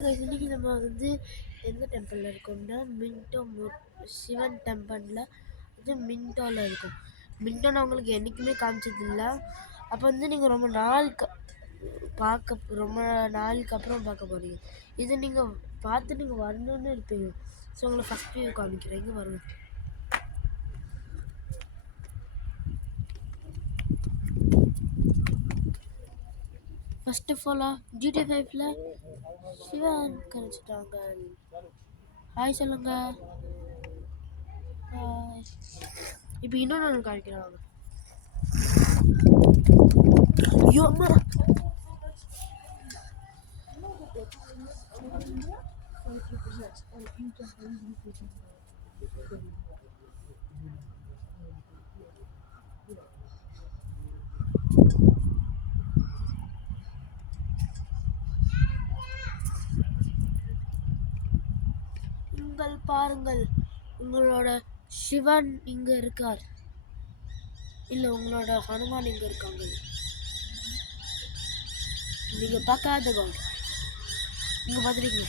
இன்னைக்கு நம்ம வந்து எந்த டெம்பிளில் இருக்கோம்னா மின்டோ சிவன் டெம்பிளில் வந்து மின்டோவில் இருக்கும். மின்டோ நான் உங்களுக்கு என்றைக்குமே காமிச்சதில்லை. அப்போ வந்து நீங்கள் ரொம்ப நாளுக்கு அப்புறம் பார்க்க போகிறீங்க. இதை நீங்கள் பார்த்து நீங்கள் வரணுன்னு இருப்பீங்க. ஸோ உங்களை ஃபஸ்ட் வியூ காமிக்கிறீங்க வருங்க. ஃபர்ஸ்ட் ஆஃப் ஆல் GTA 5ல சிவன் கழிச்சிட்டாங்க. ஹாய் சொல்லுங்க. இப்போ இன்னொன்று காமிக்கிறாங்க. நீங்கள் பாருங்கள், உங்களோட சிவன் இங்க இருக்கார். இல்ல உங்களோட ஹனுமான் இங்க இருக்காங்க. நீங்க பார்க்காத காட் நீங்க பார்த்துருக்கீங்க.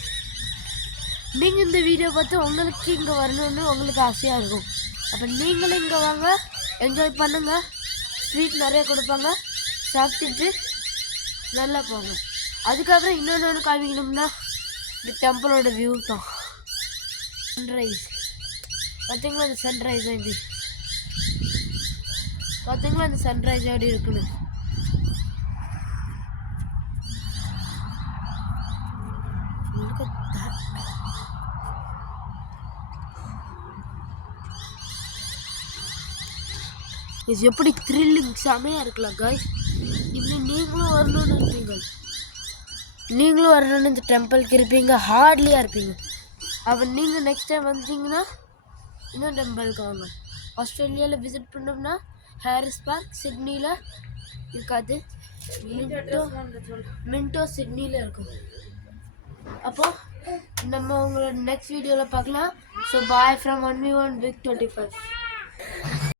நீங்க இந்த வீடியோ பார்த்து உங்களுக்கு இங்க வரணும்னு உங்களுக்கு ஆசையா இருக்கும். அப்ப நீங்களும் இங்க வாங்க, என்ஜாய் பண்ணுங்க. ஸ்வீட் நிறைய கொடுப்பாங்க, சாப்பிட்டுட்டு நல்லா போங்க. அதுக்கப்புறம் இன்னொன்று காமிக்கணும்னா இந்த டெம்பிளோட வியூ தான். சன்ரைஸ் பார்த்தீங்களா? அந்த சன்ரைஸ் எப்படி பார்த்தீங்களா? அந்த சன்ரைஸ் எப்படி இருக்குன்னு. இது எப்படி த்ரில்லிங் செமையாக இருக்கலாம் காய்ஸ். இன்னும் நீங்களும் வரணும்னு இருப்பீங்க. நீங்களும் வரணும்னு இந்த டெம்பிளுக்கு இருப்பீங்க, ஹார்ட்லியாக இருப்பீங்க. அப்போ நீங்கள் நெக்ஸ்ட் டைம் வந்தீங்கன்னா இன்னும் டெம்பிளுக்கு வாங்க. ஆஸ்திரேலியாவில் விசிட் பண்ணோம்னா ஹாரிஸ் பார்க் சிட்னியில் இருக்காது, மின்டோ சிட்னியில் இருக்கும். அப்போது நம்ம உங்களோட நெக்ஸ்ட் வீடியோவில் பார்க்கலாம். So bye from 1v1 Vic 25.